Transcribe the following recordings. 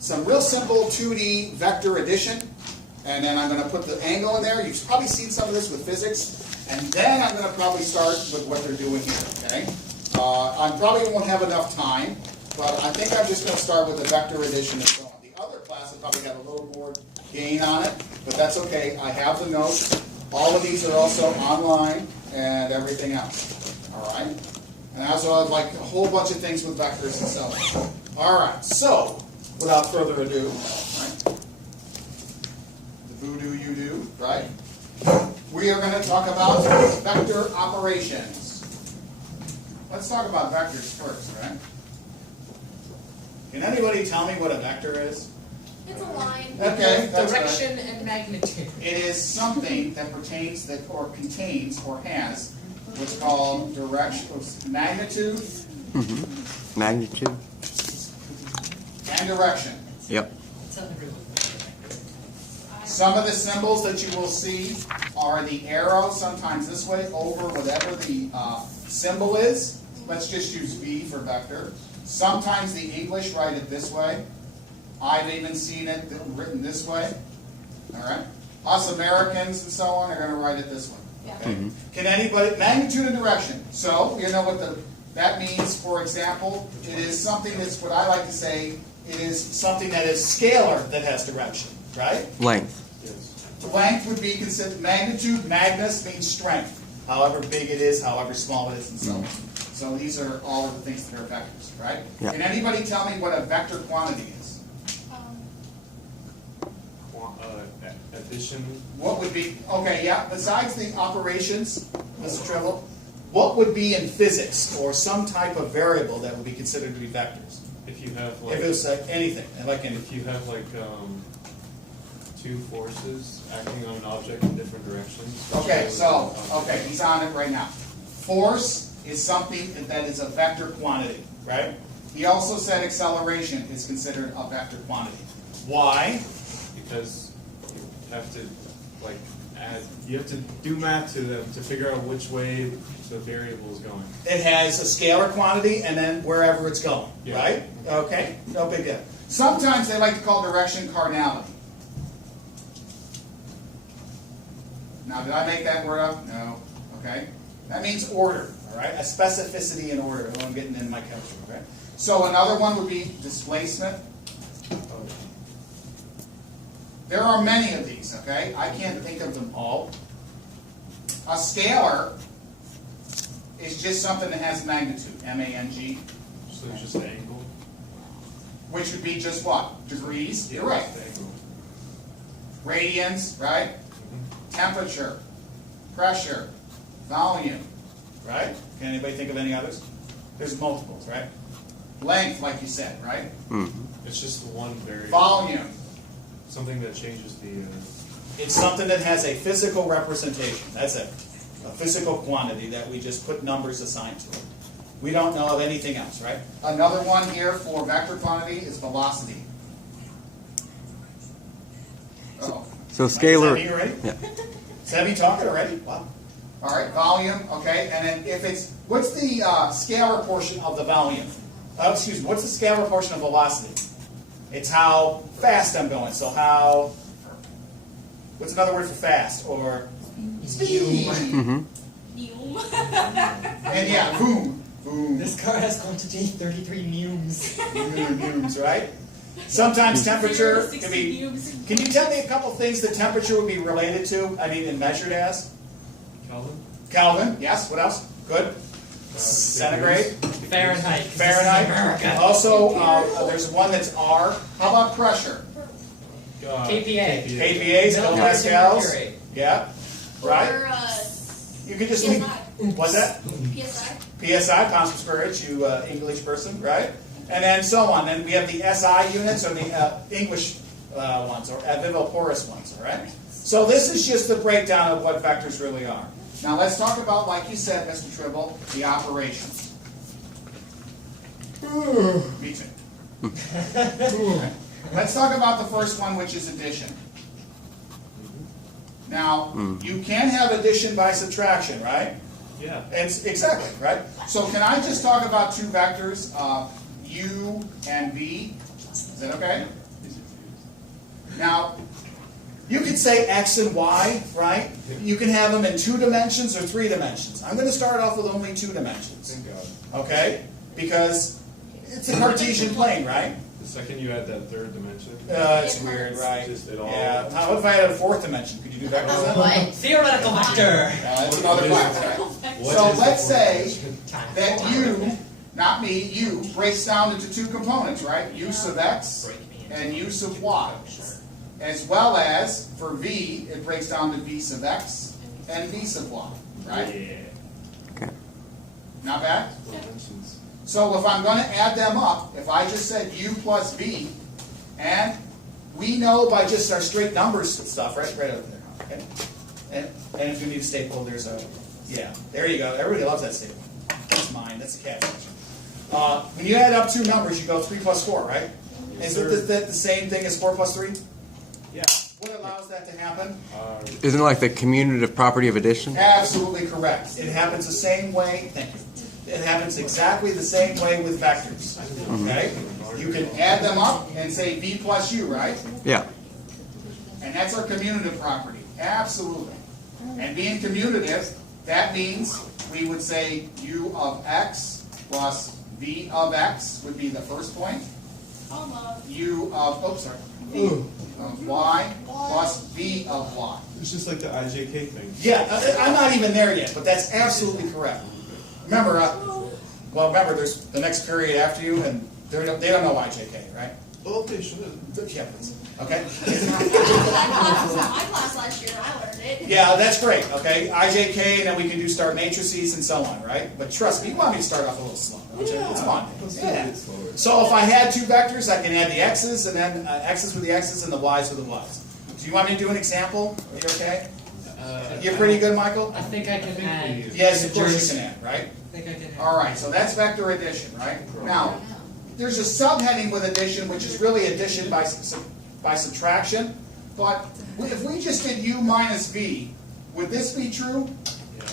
some real simple 2D vector addition, and then I'm going to put the angle in there. You've probably seen some of this with physics, and then I'm going to probably start with what they're doing here, okay? I probably won't have enough time, but I think I'm just going to start with the vector addition and so on. The other class will probably have a little more gain on it, but that's okay. I have the notes. All of these are also online and everything else, all right? And I also have like a whole bunch of things with vectors and so on. All right, so without further ado, right? The voodoo you do, right? We are going to talk about vector operations. Let's talk about vectors first, right? Can anybody tell me what a vector is? It's a line. Okay, that's Direction right. and magnitude. It is something that pertains that or contains or has what's called direction, magnitude, Magnitude. and direction. Yep. Some of the symbols that you will see are the arrow, sometimes this way, over whatever the symbol is. Let's just use V for vector. Sometimes the English write it this way. I've even seen it written this way. All right. Us Americans and so on are going to write it this way. Okay. Can anybody, magnitude and direction. So, you know what that means, for example, it is something that's what I like to say, it is something that is scalar that has direction, right? Length. Length would be considered, magnitude, magnus means strength. However big it is, however small it is, and so on. So these are all of the things that are vectors, right? Yeah. Can anybody tell me what a vector quantity is? Addition. What would be, okay, yeah, besides the operations, Mr. Treville, what would be in physics or some type of variable that would be considered to be vectors? If you have like, If it was anything, like anything. if you have like two forces acting on an object in different directions. Okay, so, okay, he's on it right now. Force is something that is a vector quantity, right? He also said acceleration is considered a vector quantity. Why? Because you have to like add, you have to do math to them to figure out which way the variable is going. It has a scalar quantity and then wherever it's going, Yeah. right? Okay, no big deal. Sometimes they like to call direction cardinality. Now, did I make that word up? No. Okay. That means order, all right? A specificity in order. I'm getting in my chemistry, right? So another one would be displacement. There are many of these, okay? I can't think of them all. A scalar is just something that has magnitude, M-A-N-G, So it's just the angle. which would be just what? Degrees? You're right. The angle. Radians, right? Temperature, pressure, volume, right? Can anybody think of any others? There's multiples, right? Length, like you said, right? It's just one variable. Volume. Something that changes the. It's something that has a physical representation. That's it. A physical quantity that we just put numbers assigned to it. We don't know of anything else, right? Another one here for vector quantity is velocity. Uh-oh. So scalar. Is that me already? Yeah. Is that me talking already? Wow. All right, volume, okay. And then if it's, what's the scalar portion of the volume? Excuse me, what's the scalar portion of velocity? It's how fast I'm going. So how, what's another word for fast? Or speed. Mm-hmm. And yeah, boom, boom. This car has quantity 33 mumes. Newms, right? Sometimes temperature can be. Can you tell me a couple things that temperature would be related to? I mean, and measured as? Kelvin? Kelvin, yes. What else? Good. Centigrade. Fahrenheit. 'cause this is Fahrenheit. America. Also, there's one that's R. How about pressure? KPA. kPa, kilopascals. Yeah. Right. Or You can just leave. What's that? PSI. PSI, pounds per square inch. You English person, right? And then so on. Then we have the SI units, or the English ones, or viviporous ones. All right. So this is just the breakdown of what vectors really are. Now let's talk about, like you said, Mr. Tribble, the operations. Me too. Okay. Let's talk about the first one, which is addition. Now, you can have addition by subtraction, right? Yeah. It's, exactly, right? So can I just talk about two vectors, u and v? Is that okay? Now, you could say x and y, right? You can have them in 2 dimensions or 3 dimensions. I'm going to start off with only 2 dimensions. Thank God. Okay? Because it's a Cartesian plane, right? The second you add that third dimension, It's weird, right? Just it all- Yeah. How if I had a 4th dimension? Could you do vectors then? What? Theoretical vector. That's another class, right? What So is the let's fourth say dimension? that u, not me, u breaks down into 2 components, right? U sub x and u sub y. As well as, for v, it breaks down to v sub x and v sub y, right? Yeah. Okay. Not bad? Dimensions. So if I'm going to add them up, if I just said u plus v, and we know by just our straight numbers and stuff, right over there, okay? And if you need a staple, there's a, yeah, there you go. Everybody loves that staple. That's mine. That's a cat feature. When you add up 2 numbers, you go 3 plus 4, right? Yes, Isn't sir. that the same thing as 4 plus 3? Yeah. What allows that to happen? Isn't it like the commutative property of addition? Absolutely correct. It happens the same way. Thank you. It happens exactly the same way with vectors. Okay? You can add them up and say v plus u, right? Yeah. And that's our commutative property. Absolutely. And being commutative, that means we would say u of x plus v of x would be the first point. U of, oops, sorry. V of y plus v of y. It's just like the IJK thing. Yeah, I'm not even there yet, but that's absolutely correct. Remember, remember, there's the next period after you, and they don't know IJK, right? Well, they should. Yeah, please. Okay? My class last year, I learned it. Yeah, that's great, okay? IJK, and then we can do star matrices and so on, right? But trust me, you want me to start off a little slow, don't you? It's fun. Yeah. So if I had 2 vectors, I can add the x's, and then x's with the x's and the y's with the y's. Do you want me to do an example? Are you okay? You're pretty good, Michael? I think I can add. Yes, of course you can add, right? I think I can add. All right, so that's vector addition, right? Now, there's a subheading with addition, which is really addition by subtraction. But if we just did u minus v, would this be true? Yeah.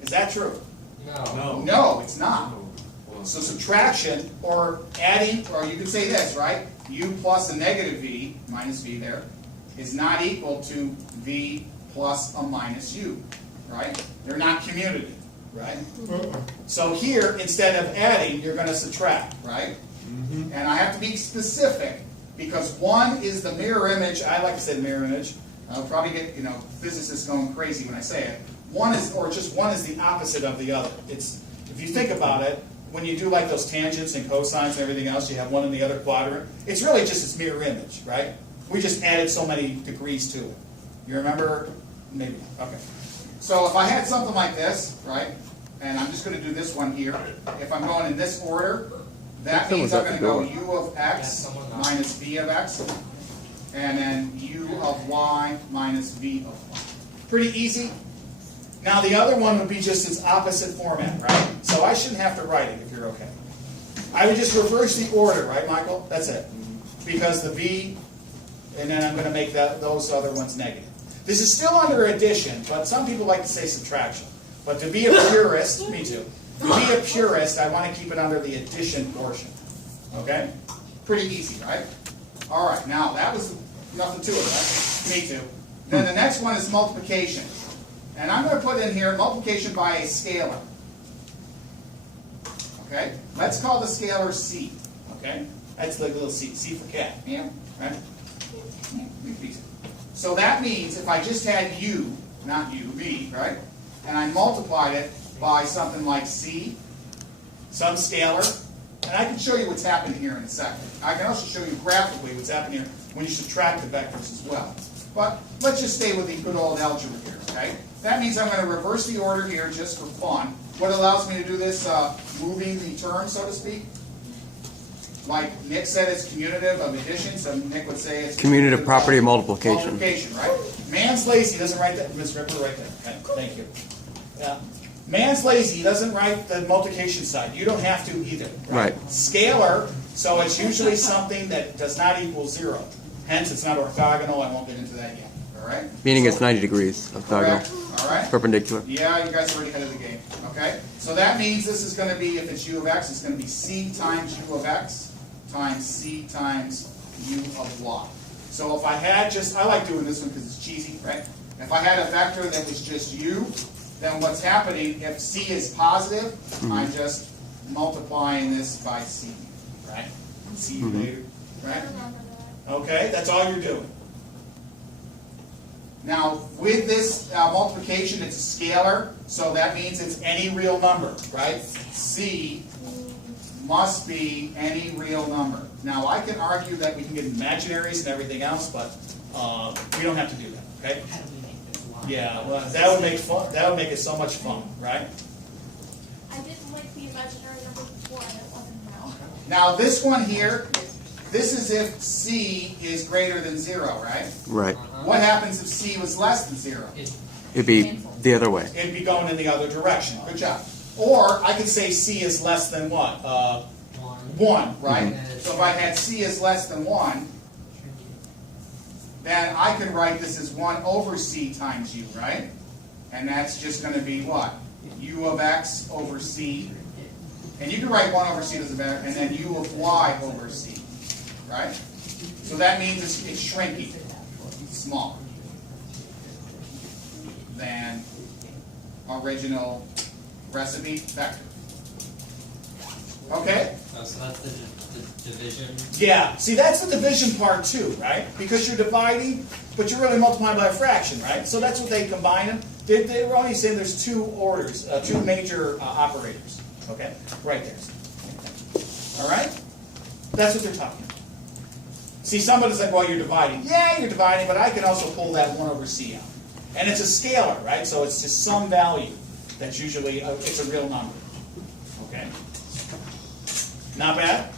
Is that true? No. No. No, it's not. No. Well, So subtraction, or adding, or you could say this, right? U plus a negative v, minus v there, is not equal to v plus a minus u, right? They're not commutative, right? So here, instead of adding, you're going to subtract, right? And I have to be specific, because 1 is the mirror image. I like to say mirror image. I'll probably get physicists going crazy when I say it. 1 is, or just 1 is the opposite of the other. It's, if you think about it, when you do like those tangents and cosines and everything else, you have 1 in the other quadrant. It's really just its mirror image, right? We just added so many degrees to it. You remember? Maybe. Okay. So if I had something like this, right, and I'm just going to do this one here. If I'm going in this order, that means I'm going to go u of x minus v of x, and then u of y minus v of y. Pretty easy. Now the other one would be just its opposite format, right? So I shouldn't have to write it if you're okay. I would just reverse the order, right, Michael? That's it. Because the v, and then I'm going to make those other ones negative. This is still under addition, but some people like to say subtraction. But to be a purist, me too. To be a purist, I want to keep it under the addition portion. Okay? Pretty easy, right? All right, now that was nothing to it, right? Me too. Then the next one is multiplication. And I'm going to put in here multiplication by a scalar. Okay? Let's call the scalar c. Okay? That's like a little c. C for cat. Yeah? Right? So that means if I just had u, not u, v, right? And I multiplied it by something like c, some scalar, and I can show you what's happening here in a second. I can also show you graphically what's happening here when you subtract the vectors as well. But let's just stay with the good old algebra here, okay? That means I'm going to reverse the order here just for fun. What allows me to do this, moving the term, so to speak? Like Nick said, it's commutative of addition, so Nick would say it's Commutative property of multiplication. Multiplication, right? Man's lazy, doesn't write that. Ms. Ripper, right there. Okay, thank you. Yeah. Man's lazy, he doesn't write the multiplication side. You don't have to either. Right. Scalar, so it's usually something that does not equal 0. Hence, it's not orthogonal. I won't get into that yet. All right? Meaning So, it's 90 degrees correct. orthogonal. All right? Perpendicular. Yeah, you guys are already ahead of the game. Okay? So that means this is going to be, if it's u of x, it's going to be c times u of x times c times u of y. So if I had just, I like doing this one because it's cheesy, right? If I had a vector that was just u, then what's happening, if c is positive, I'm just multiplying this by c, right? See you later, I right? remember that. Okay, that's all you're doing. Now, with this multiplication, it's a scalar, so that means it's any real number, right? C must be any real number. Now, I can argue that we can get imaginaries and everything else, but we don't have to do that, okay? How do we make this line? Yeah, well, that would make fun. That would make it so much fun, right? I didn't like the imaginary number before, and it wasn't now. Now, this one here, this is if C is greater than 0, right? Right. What happens if C was less than 0? It'd be the other way. It'd be going in the other direction. Good job. Or I could say C is less than what? 1, right? So if I had C is less than 1, then I can write this as 1 over C times U, right? And that's just going to be what? U of X over C. And you can write 1 over C, doesn't matter, and then U of Y over C, right? So that means it's shrinking, smaller than original recipe vector. Okay? Oh, so that's the division. Yeah, see, that's the division part too, right? Because you're dividing, but you're really multiplying by a fraction, right? So that's what they combine them. They were only saying there's two orders, two major operators, okay? Right there. All right? That's what they're talking about. See, somebody's like, well, you're dividing. Yeah, you're dividing, but I can also pull that 1 over C out. And it's a scalar, right? So it's just some value that's usually, it's a real number. Okay? Not bad?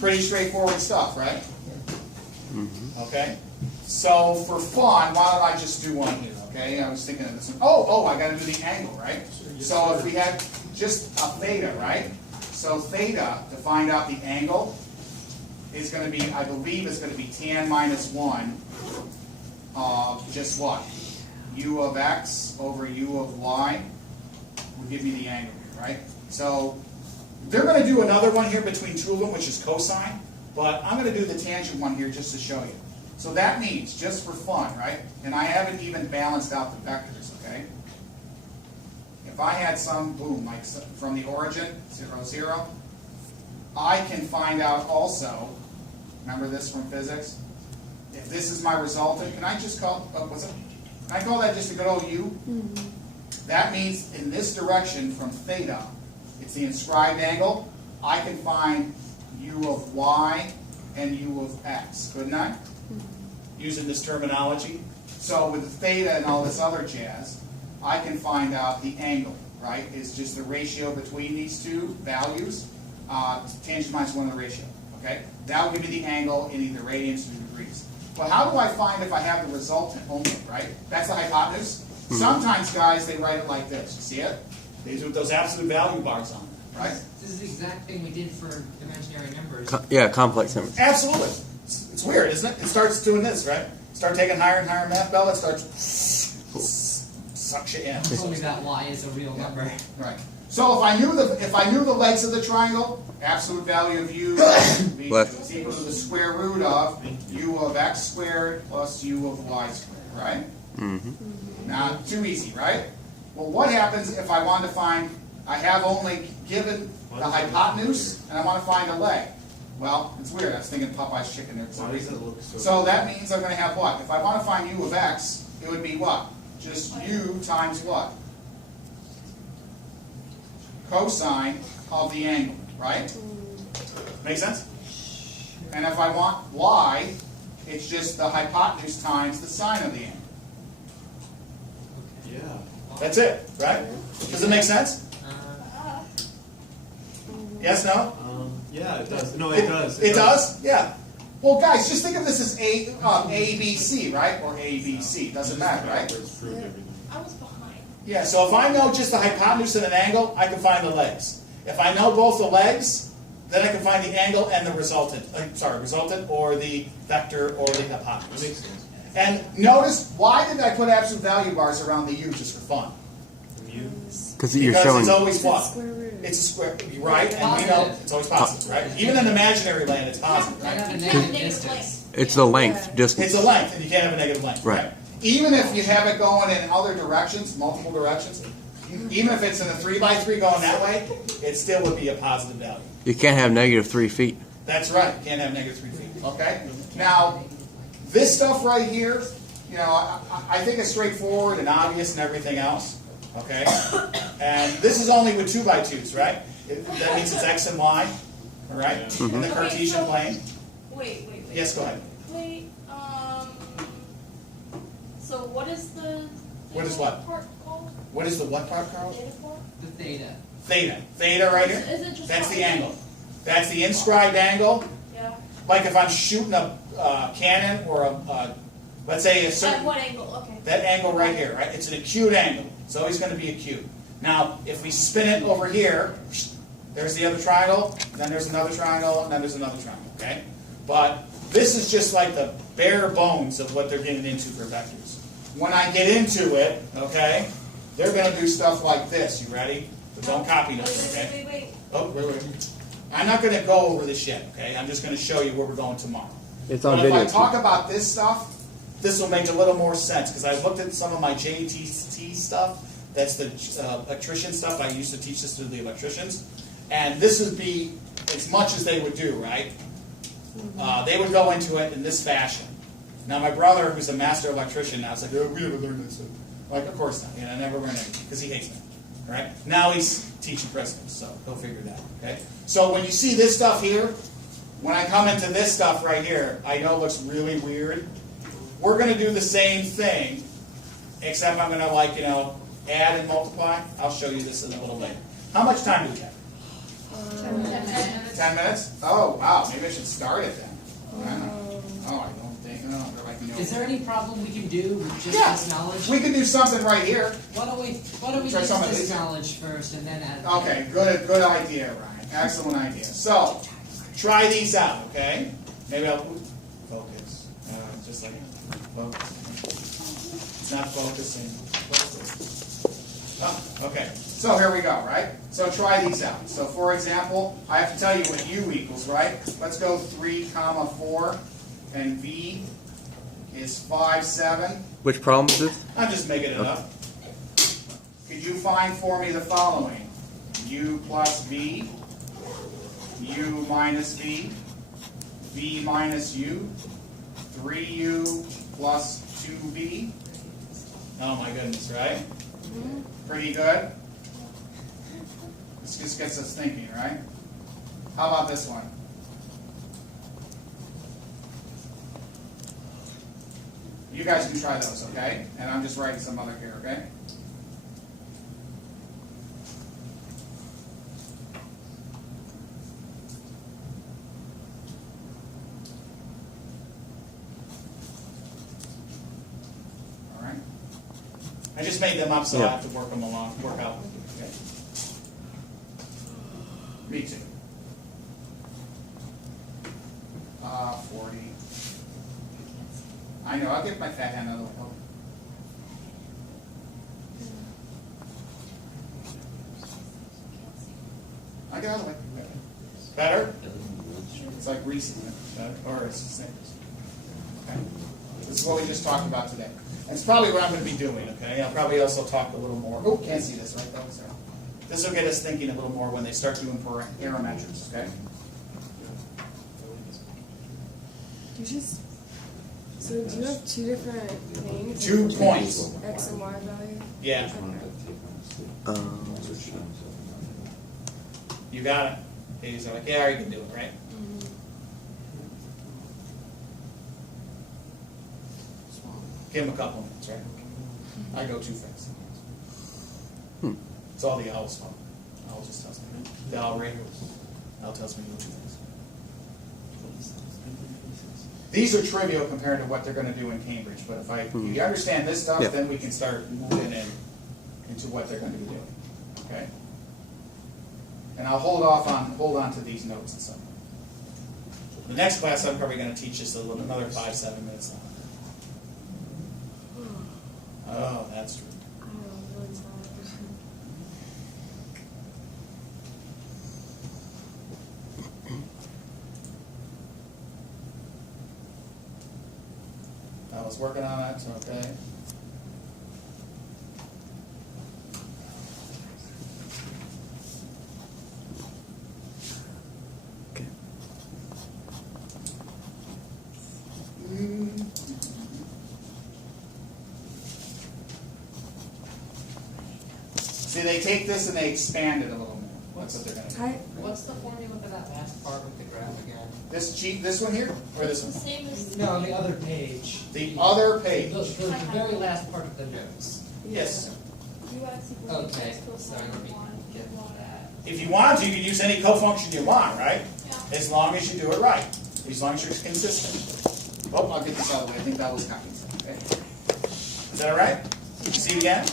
Pretty straightforward stuff, right? Okay? So for fun, why don't I just do one here, okay? I was thinking of this one. Oh, I got to do the angle, right? So if we had just a theta, right? So theta, to find out the angle, is going to be, I believe it's going to be tan minus 1 of just what? U of X over U of Y will give me the angle, right? So they're going to do another one here between two of them, which is cosine, but I'm going to do the tangent one here just to show you. So that means, just for fun, right? And I haven't even balanced out the vectors, okay? If I had some, boom, like from the origin, 0, 0, I can find out also, remember this from physics? If this is my resultant, can I just call, what's it? Can I call that just a good old U? That means in this direction from theta, it's the inscribed angle, I can find U of Y and U of X, couldn't I? Using this terminology. So with the theta and all this other jazz, I can find out the angle, right? It's just the ratio between these two values, tangent minus 1 of the ratio, okay? That will give me the angle in either radians or degrees. But how do I find if I have the resultant only, right? That's the hypotenuse. Sometimes, guys, they write it like this. You see it? They do those absolute value bars on it, right? This is the exact thing we did for imaginary numbers. Yeah, complex numbers. Absolutely. It's weird, isn't it? It starts doing this, right? Start taking higher and higher math, Bella, it starts sucks you in. Told me that y is a real number. Right. So if I knew the legs of the triangle, absolute value of u is equal to the square root of u of x squared plus u of y squared, right? Not too easy, right? Well, what happens if I want to find, I have only given the hypotenuse, and I want to find a leg? Well, it's weird. I was thinking Popeye's chicken there for some reason. So that means I'm going to have what? If I want to find u of x, it would be what? Just u times what? Cosine of the angle, right? Make sense? And if I want y, it's just the hypotenuse times the sine of the angle. Yeah. That's it, right? Does it make sense? Yes, no? Yeah, it does. No, it does. It does? Yeah. Well, guys, just think of this as A, B, C, right? Or A, B, C. Doesn't matter, right? I was behind. Yeah, so if I know just the hypotenuse and an angle, I can find the legs. If I know both the legs, then I can find the angle and the resultant. Resultant or the vector or the hypotenuse. That makes sense. And notice, why did I put absolute value bars around the u just for fun? Because you're Because showing. it's always what? Square root. It's a square, you're right, and we know Positive. it's always positive, right? Even in imaginary land, it's positive, Might right? have a You can't have negative negative distance. It's the length, distance. It's a length, and you can't have a negative length, Right. right? Even if you have it going in other directions, multiple directions, even if it's in a 3x3 going that way, it still would be a positive value. You can't have negative 3 feet. That's right, you can't have negative 3 feet, okay? Now, this stuff right here, you know, I think it's straightforward and obvious and everything else, okay? And this is only with 2x2s, right? That means it's x and y, all right? In the Cartesian plane. Wait. Yes, go ahead. Wait, so what is the What is what? part called? What is the what part, Carl? Data part? The theta. Theta. Theta right here? Is it just That's one the thing? angle. That's the inscribed angle. Yeah. Like if I'm shooting a cannon or a let's say a At certain, what angle? Okay. that angle right here, right? It's an acute angle. It's always going to be acute. Now, if we spin it over here, there's the other triangle, then there's another triangle, and then there's another triangle, okay? But this is just like the bare bones of what they're getting into for vectors. When I get into it, okay, they're going to do stuff like this. You ready? But don't copy this, okay? Wait. Oh, wait. I'm not going to go over this yet, okay? I'm just going to show you where we're going tomorrow. It's on But if video. I talk about this stuff, this will make a little more sense, because I looked at some of my JTT stuff. That's the electrician stuff. I used to teach this to the electricians. And this would be as much as they would do, right? They would go into it in this fashion. Now, my brother, who's a master electrician, now is like, oh, we haven't learned this. Like, of course not. You know, I never learned anything, because he hates me. All right? Now he's teaching presidents, so he'll figure it out. Okay? So when you see this stuff here, when I come into this stuff right here, I know it looks really weird. We're going to do the same thing, except I'm going to, like, you know, add and multiply. I'll show you this in a little later. How much time do we have? 10 minutes. 10 minutes? Oh, wow. Maybe I should start it then. I don't know. Oh, I don't think. No, they're like, Is there any problem we can do with just Yeah. this knowledge? We can do something right here. Why don't we Try use some of this these. knowledge first and then add? Okay, good idea, Ryan. Excellent idea. So, try these out, okay? Maybe I'll focus. Just like focus. It's not focusing. Focus. Oh, okay. So here we go, right? So try these out. So for example, I have to tell you what u equals, right? Let's go 3, 4, and v is 5, 7. Which problem is this? I'm just making it up. Could you find for me the following? U plus v, u minus v, v minus u, 3u plus 2v. Oh my goodness, right? Pretty good. This just gets us thinking, right? How about this one? You guys can try those, okay? And I'm just writing some other here, okay? All right. I just made them up so I have to work them along, work out. Okay. Me too. 40. I know, I'll give my fat hand another one. I got it. Better? It's like greasy, or it's the same. Okay. This is what we just talked about today. And it's probably what I'm going to be doing, okay? I'll probably also talk a little more. Oh, can't see this, right? Sorry. This will get us thinking a little more when they start doing parametrics, okay? So do you have two different things? 2 points. X and Y value? Yeah. You got it. He's like, yeah, you can do it, right? Give him a couple minutes, right? I go too fast. It's all the owl's fault. Owl just tells me. The owl ring. Owl tells me to go too fast. These are trivial compared to what they're going to do in Cambridge, but if you understand this stuff, then we can start moving into what they're going to be doing. Okay? And I'll hold on to these notes and stuff. The next class I'm probably going to teach us another 5-7 minutes long. Oh, that's true. I was working on it, okay. Okay. See, they take this and they expand it a little more. That's what they're gonna do. What's the formula for that last part with the graph again? This one here, or this The one? same as. No, the other page. The other page. The very last part of the notes. Yes. Okay, so I don't need to get that. If you want to, you can use any cofunction you want, right? Yeah. As long as you do it right. As long as you're consistent. Oh, I'll get this out of the way. I think that was copied. Okay. Is that all right? See it again?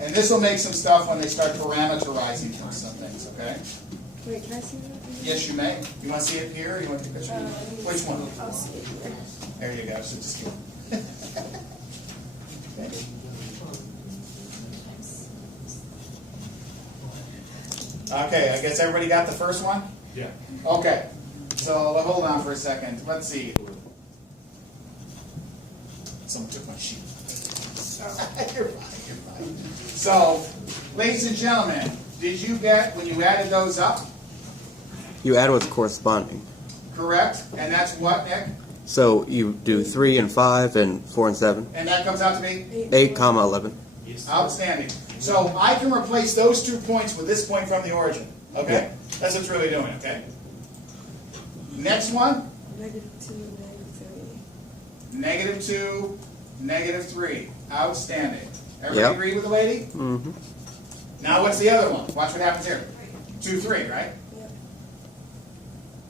And this will make some stuff when they start parameterizing some things, okay? Wait, can I see that? Yes, you may. You want to see it here, or you want to take a picture? Which one? I'll see it here. There you go. So just go. Okay. Okay, I guess everybody got the first one? Yeah. Okay. So hold on for a second. Let's see. Someone took my sheet. You're fine, you're fine. So, ladies and gentlemen, did you get, when you added those up, You add what's corresponding. correct? And that's what, Nick? So you do 3 and 5 and 4 and 7. And that comes out to be 8, comma 11. Yes. outstanding. So I can replace those 2 points with this point from the origin. Okay? That's what it's really doing, okay? Next one, -2, -2, -3. Outstanding. Everybody Yep. agree with the lady? Mm-hmm. Now what's the other one? Watch what happens here. 2, 3, right? Yep.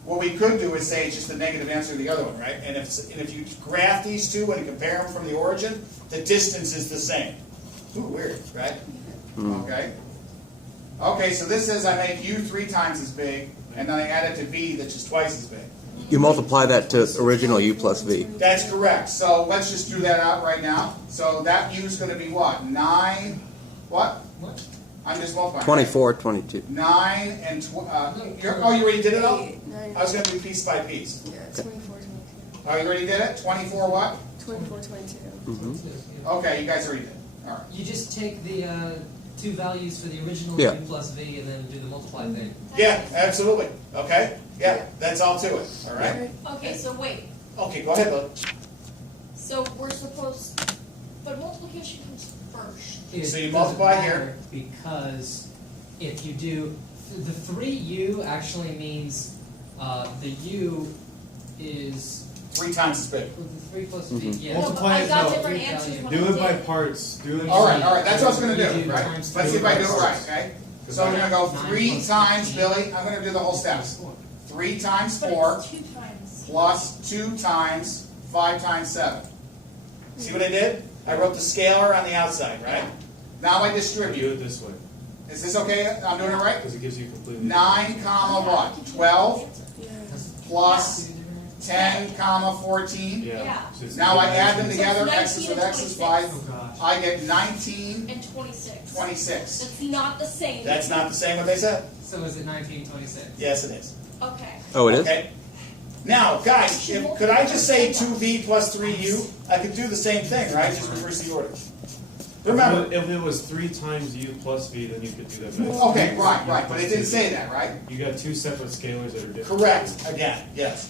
What we could do is say it's just the negative answer to the other one, right? And if you graph these two and compare them from the origin, the distance is the same. Ooh, weird, right? Okay. Okay, so this says I make u 3 times as big, and then I add it to v, that's just twice as big. You multiply that to original u plus v. That's correct. So let's just do that out right now. So that u is going to be what? 9, what? What? I'm just multiplying. 24, 22. 9 and, you already did it all? 8, 9. I was going to do piece by piece. Yeah, 24, 22. Oh, you already did it? 24 what? 24, 22. Mm-hmm. Okay, you guys already did. All right. You just take the 2 values for the original Yeah. u plus v and then do the multiply thing. Yeah, absolutely. Okay? Yeah, that's all to it. All right? Okay, so wait, Okay, go ahead, Lily. so we're supposed, but multiplication comes first. It So you doesn't multiply matter because if you do, the 3u actually means the u is 3 times as big. the 3 plus v. Mhm. Yeah. No, but Multiply I it, got no. different Three answers values. when Do I it did by parts. Do it. All right, that's what I was going to You do, do right? times Let's see if I do it three. right, okay? So I'm going to go 9 3 plus times, 15. Billy, I'm going to do the whole steps. 3 times But 4 it's 2 times. plus 2 times 5 times 7. See what I did? I wrote the scalar on the outside, right? Now I Do distribute. it this way Is this okay? I'm doing it right? because it gives you completely. 9 comma what? 12 Yeah. plus 10 comma 14. Yeah. So it's Now I add them So together, it's x is 19 with and x is 26. 5. gosh. I get 19, And 26. 26. That's not the same. That's not the same what they said? So is it 1926? Yes, it is. Okay. Oh, it is? Okay. Now, guys, could I just say 2v plus 3u? I could do the same thing, right? Just reverse the order. Remember. If it was 3 times u plus v, then you could do that. But Okay, right, but it didn't say that, right? You got 2 separate scalars that are different. Correct, again, yes.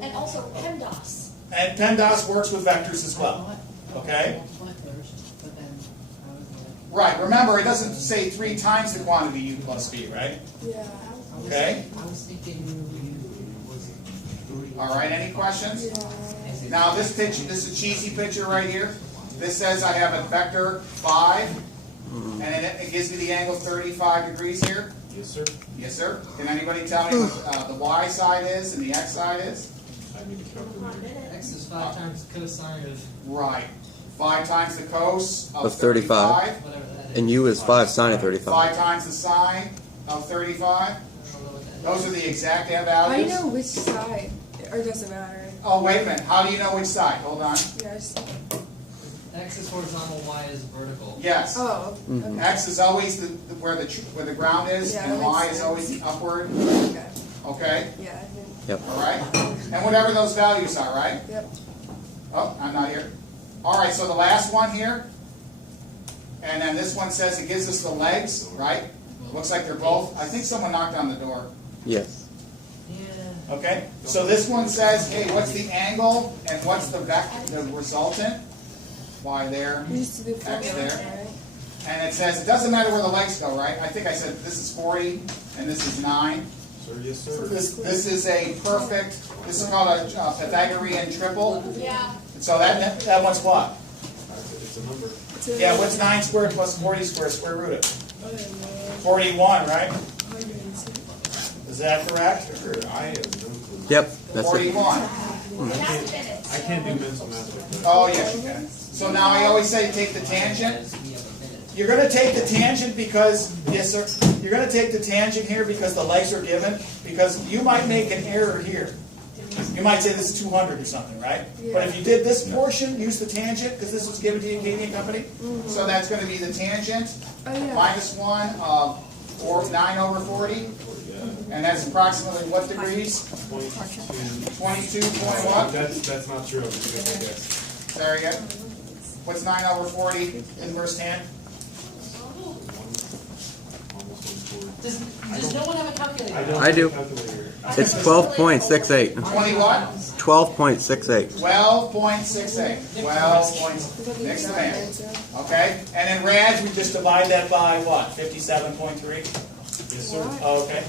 And also PEMDAS. And PEMDAS works with vectors as well, okay? Multiply first, but then how is that? Right, remember, it doesn't say 3 times the quantity u plus v, right? Yeah. Okay? I was thinking u was 3. All right, any questions? Yeah. Now, this picture, this is a cheesy picture right here. This says I have a vector 5, and it gives me the angle 35 degrees here. Yes, sir. Yes, sir. Can anybody tell me what the y side is and the x side is? I need to calculate. X is 5 times the cosine of Right. 5 times the cos Of 35. whatever that is. And u is 5 sine of 5 35. times the sine of 35. I don't know what that Those is. are the exact How do values. you know which side? Or does it matter? Oh, wait a minute. How do you know which side? Hold on. Yeah, just, X is horizontal, Y is vertical. Yes. oh, Mhm. okay. X is always where the ground is, Yeah, and that y makes is always sense. the upward. Okay. Okay, Yeah, I think. Yep. all right? And whatever those values are, right? Yep. Oh, I'm not here. All right, so the last one here, and then this one says it gives us the legs, right? Looks like they're both, I think someone knocked on the door. Yes. Yeah. Okay, so this one says, hey, what's the angle and what's the resultant? Y there, We used to do X formula, there. right? And it says, it doesn't matter where the legs go, right? I think I said this is 40 and this is 9. Sir, yes, So sir. this is a perfect, this is called a Pythagorean triple. Yeah. So that one's what? It's a number. It's a- Yeah, what's 9 squared plus 40 squared, square root it? I don't know. 41, right? 106. Is that correct? Sure, I have no clue. Yep. That's it. 41. That's minutes. I can't do mental math like that. Oh, yes, you can. So now I always say take the tangent. We have a minute. You're going to take the tangent because, yes, sir, you're going to take the tangent here because the legs are given, because you might make an error here. You might say this is 200 or something, right? But if you did this portion, use the tangent, because this was given to the Acadian Company. So that's going to be the tangent, Oh, yeah. minus 1 of 9 over 40. And that's approximately what degrees? 22 point what? That's not true. I'm just gonna guess. There you go. What's 9 over 40 inverse tan? Almost 140. Does no one have a calculator? I do. Calculator. It's 12.68. 20 what? 12.68. 12.68. 12 next to man. Okay? And in rads, we just divide that by what? 57.3? Yes, sir. Okay.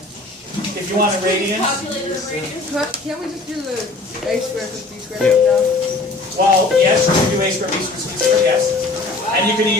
If you want a radians, Calculator of radius. Can't we just do the A squared plus B squared? well, yes, you can do a square, b square, c square, yes. And you can use